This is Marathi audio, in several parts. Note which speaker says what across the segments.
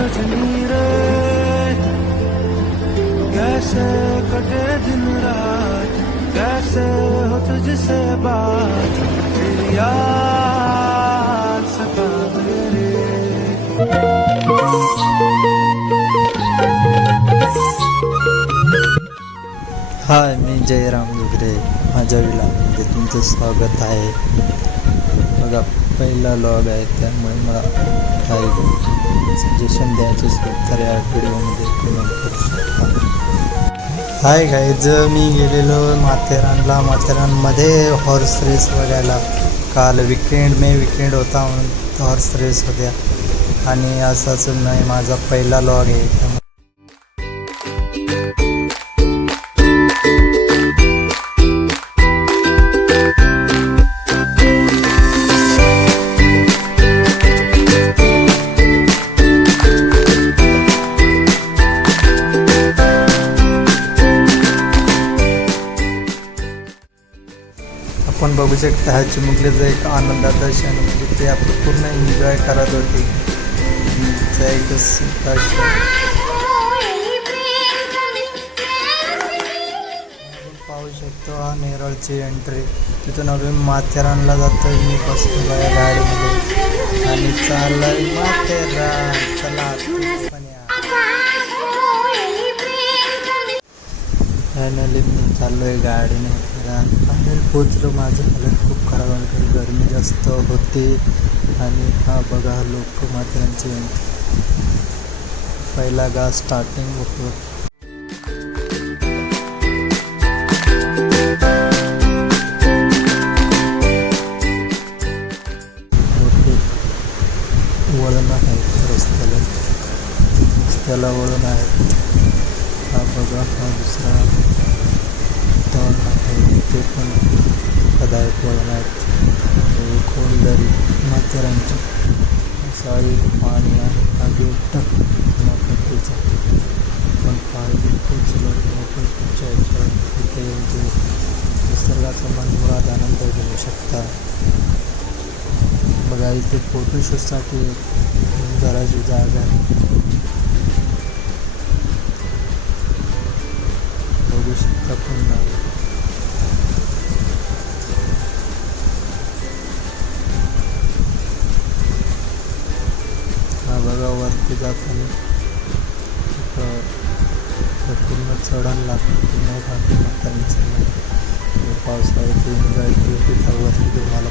Speaker 1: सजनी रे कैसे कटे दिन रात कैसे हो तुझसे बात तेरी याद सका मेरे।
Speaker 2: हाय मी जयराम दुगरे माझ्या विलामध्ये तुमचं स्वागत आहे. बघा पहिला लॉग आहे त्यामुळे मला काही सजेशन द्यायचे असेल तर या व्हिडिओमध्ये कमेंट करू शकता हाय गाईज मी गेलेलो माथेरानला. माथेरानमध्ये हॉर्स रेस बघायला. काल विकेंड मे विकेंड होता म्हणून हॉर्स रेस होत्या. आणि असाच नाही माझा पहिला लॉग आहे. बघू शकता हा चिमुकलीचा एक आनंदाचा क्षण म्हणजे ते आपण पूर्ण एन्जॉय करत होते. आपण पाहू शकतो हा नेरळची एंट्री तिथून आम्ही माथेरानला जातोय मी बसतो आहे गाडीमध्ये. आणि चाललंय माथेरान. चला. फायनली मी चाललो आहे गाडीने आणि पोचलो माझं हालत खूप खराब झालं गरमी जास्त होते. आणि हा बघा लोक माथेरानची पहिला गा स्टार्टिंग होतो. वळण आहे. रस्त्याला. रस्त्याला वळण आहे. किंवा हा दुसरा तण आहे. ते पण पदार्थ वळण खोल दरी माथेरानची साळी पाणी आहे हा गेट पट्टीचा पण पाहिजे पोचलो मोठ्या याच्यावर तिथे ते निसर्गाचा मनमुराद आनंद घेऊ शकता. बघा इथे फोटोशूटसाठी घराची जागा आहे. बघू शकता पुन्हा हा बघा वरती जाताना पूर्ण चढण लागतं पूर्ण घाट पावसाळ्यात एन्जॉय वरती तुम्हाला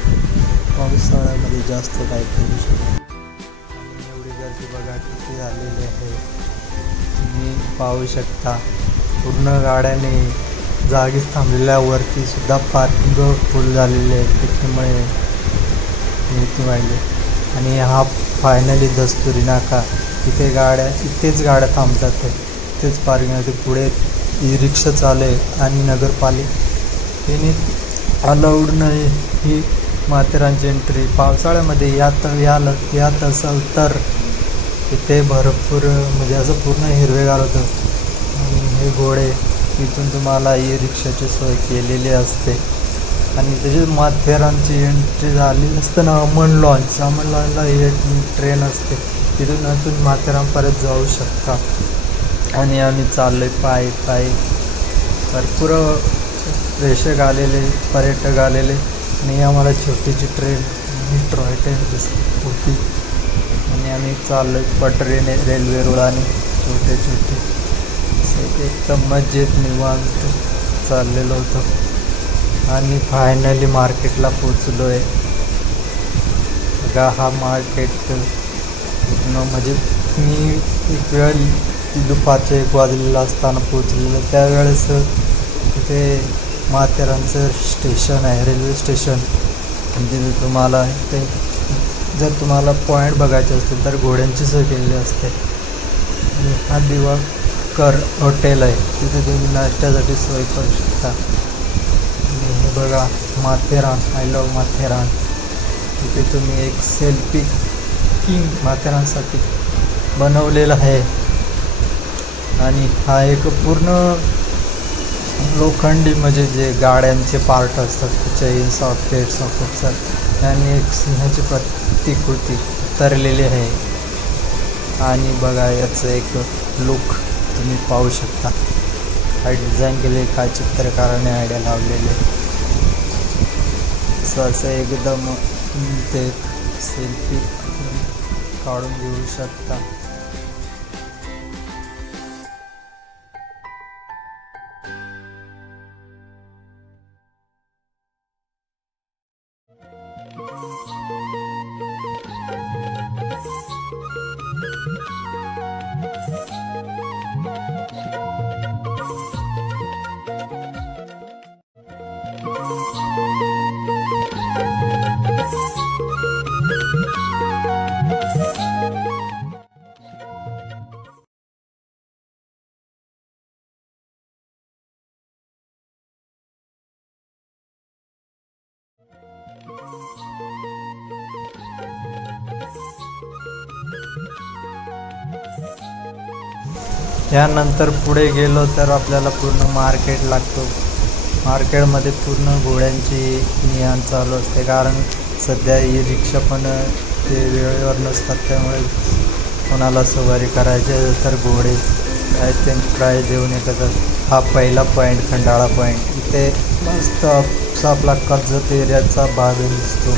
Speaker 2: पावसाळ्यामध्ये जास्त काय करू शकतो आणि एवढी गर्दी बघा किती झालेली आहे तुम्ही पाहू शकता पूर्ण गाड्याने जागीच थांबलेल्या वरती सुद्धा पार्किंग फुल झालेली आहे. त्याच्यामुळे माहिती वाढली आणि हा फायनली दस्तुरी नाका. तिथे गाड्या इथेच गाड्या थांबतात. तेच पार्किंग पुढे ई रिक्षा चालू आहे आणि नगरपालिकेने अलाउड नाही ही माथेरानची एंट्री पावसाळ्यामध्ये यात याल यात असाल तर इथे भरपूर म्हणजे असं पूर्ण हिरवेगार होतं. हे घोडे इथून तुम्हाला ई रिक्षाची सोय केलेली असते. आणि त्याची माथेरानची एंट्री झाली असताना अमन लॉन्च अमन लॉन्चला हे ट्रेन असते. तिथून अजून माथेरानपर्यंत जाऊ शकता. आणि आम्ही चाललो आहे पायी पायी. भरपूर प्रेक्षक आलेले पर्यटक आलेले. आणि आम्हाला छोटीची ट्रेन टॉय ट्रेन दिसत होती. आणि आम्ही चाललो आहे पटरीने रेल्वे रुळाने छोटे छोटे. एकदम मजेत निवांत चाललेलो होतो. आणि फायनली मार्केटला पोचलो आहे बघा हा मार्केट म्हणजे मी एक वेळ दुपारच्या एक वाजलेला असताना पोचलेलो त्यावेळेस तिथे माथेरानचं स्टेशन आहे रेल्वे स्टेशन म्हणजे तिथे तुम्हाला ते जर तुम्हाला पॉईंट बघायचे असतील तर घोड्यांची सोय केलेली असते. आणि हा कर हॉटेल आहे. तिथे तुम्ही नाश्त्यासाठी सोय करू शकता. आणि हे बघा माथेरान आय लव माथेरान. तिथे तुम्ही एक सेल्फी किंग माथेरानसाठी बनवलेला आहे. आणि हा एक पूर्ण लोखंडी म्हणजे जे गाड्यांचे पार्ट असतात चैन सॉकेट सॉकेट सर यांनी एक सिंहाची प्रतिकृती तरलेली आहे. आणि बघा याचं एक लुक तुम्ही पाहू शकता. काय डिझाईन केले काय चित्रकाराने आयडिया लावलेले. असं असं एकदम ते सेल्फी काढून घेऊ शकता. त्यानंतर पुढे गेलो तर आपल्याला पूर्ण मार्केट लागतो. मार्केटमध्ये पूर्ण घोड्यांची नियाण चालू असते. कारण सध्या ई रिक्षा पण ते वेळेवर नसतात. त्यामुळे कोणाला सवारी करायची तर घोडे काय ते ट्राय देऊन येतात. हा पहिला पॉईंट खंडाळा पॉईंट इथे मस्त आपला कर्जत एरियाचा भाग दिसतो.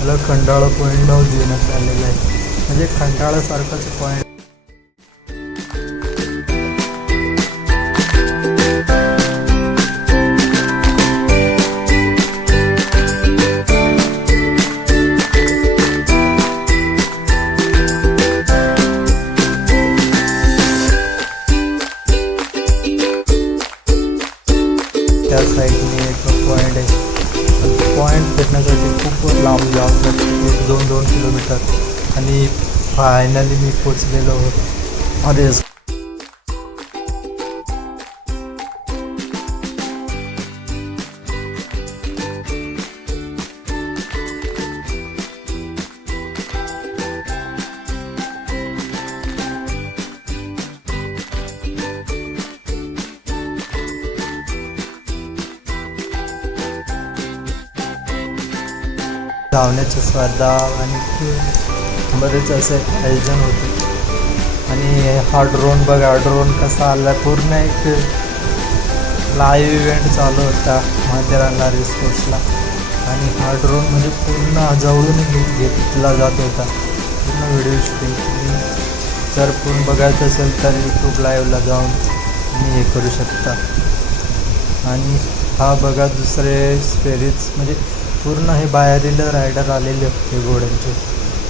Speaker 2: मला खंडाळा पॉईंट नाव देण्यात आलेलं आहे. म्हणजे खंडाळासारखाच पॉईंट दोन दोन किलोमीटर. आणि फायनली मी पोचलेलो होतो. अरे धावण्याची स्पर्धा आणि बरेच असे आयोजन होते. आणि हा ड्रोन बघा ड्रोन कसा आला पूर्ण एक लाईव्ह इव्हेंट चालू होता माथेरानला रिस्पोर्ट्सला आणि हा ड्रोन म्हणजे पूर्ण जवळून घेतला जात होता. पूर्ण व्हिडिओ शूटिंग जर पूर्ण बघायचं असेल तर यूट्यूब लाईव्हला जाऊन तुम्ही हे करू शकता. आणि हा बघा दुसरे स्पेरिट्स म्हणजे पूर्ण हे बाहेरील रायडर आलेले होते घोड्यांचे.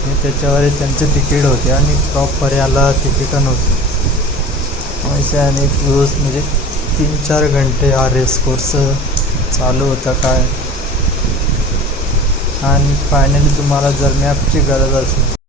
Speaker 2: आणि त्याच्यावर त्यांचे तिकीट होते आणि प्रॉपर याला तिकीट नव्हते. असे आणि दिवस म्हणजे तीन चार घंटे हा रेस कोर्स चालू होता काय. आणि फायनली तुम्हाला जर मॅपची गरज असेल